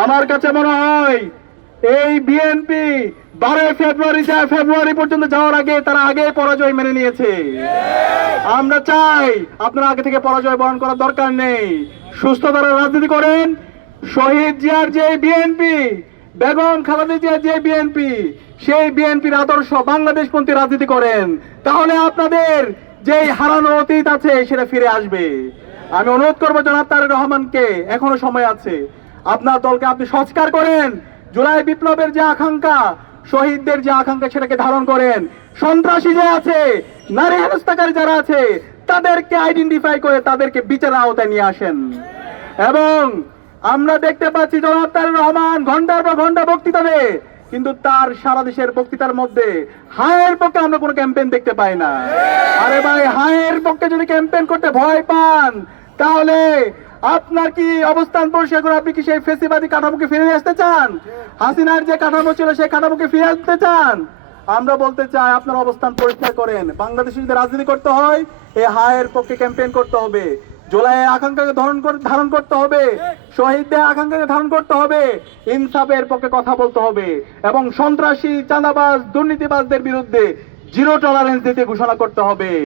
আমার কাছে মনে হয় এই বিএনপি বারোই ফেব্রুয়ারি যায় ফেব্রুয়ারি পর্যন্ত যাওয়ার আগে তারা আগে পরাজয় মেনে নিয়েছে। আমরা চাই আপনারা আগে থেকে পরাজয় বরণ করার দরকার নেই। সুস্থতার রাজনীতি করেন। শহীদ জিয়ার যে বিএনপি, বেগম খালেদা জিয়ার যে বিএনপি, সেই বিএনপির আদর্শ বাংলাদেশপন্থী রাজনীতি করেন। তাহলে আপনাদের যে হারানো অতীত আছে, সেটা ফিরে আসবে। আমি অনুরোধ করব জনাব তারেক রহমানকে, এখনও সময় আছে। আপনার দলকে আপনি সংস্কার করেন। জুলাই বিপ্লবের যে আকাঙ্ক্ষা, শহীদদের যে আকাঙ্ক্ষা সেটাকে ধারণ করেন। সন্ত্রাসী যে আছে, নারী হেনস্থাকারী যারা আছে, তাদেরকে আইডেন্টিফাই করে তাদেরকে বিচারের আওতায় নিয়ে আসেন। এবং আমরা দেখতে পাচ্ছি জনাব রহমান ঘণ্টার পর ঘণ্টা বক্তৃতা দেয়। কিন্তু তার সারা দেশের বক্তৃতার মধ্যে হায়ের পক্ষে আমরা কোনো ক্যাম্পেইন দেখতে পাই না। আরে ভাই, হায়ের পক্ষে যদি ক্যাম্পেইন করতে ভয় পান, তাহলে আপনার কি অবস্থান পরিষ্কার করে আপনি কি সেই ফেসিবাদী কাঠামোকে ফিরে আসতে চান? হাসিনার যে কাঠামো ছিল সেই কাঠামোকে ফিরে আসতে চান? আমরা বলতে চাই আপনার অবস্থান পরিষ্কার করেন। বাংলাদেশে যদি রাজনীতি করতে হয় এই হায়ের পক্ষে ক্যাম্পেইন করতে হবে। জুলাইয়ের আকাঙ্ক্ষাকে ধারণ ধারণ করতে হবে। শহীদদের আকাঙ্ক্ষাকে ধারণ করতে হবে। ইনসাফের পক্ষে কথা বলতে হবে। এবং সন্ত্রাসী, চাঁদাবাজ, দুর্নীতিবাজদের বিরুদ্ধে জিরো টলারেন্স দিতে ঘোষণা করতে হবে।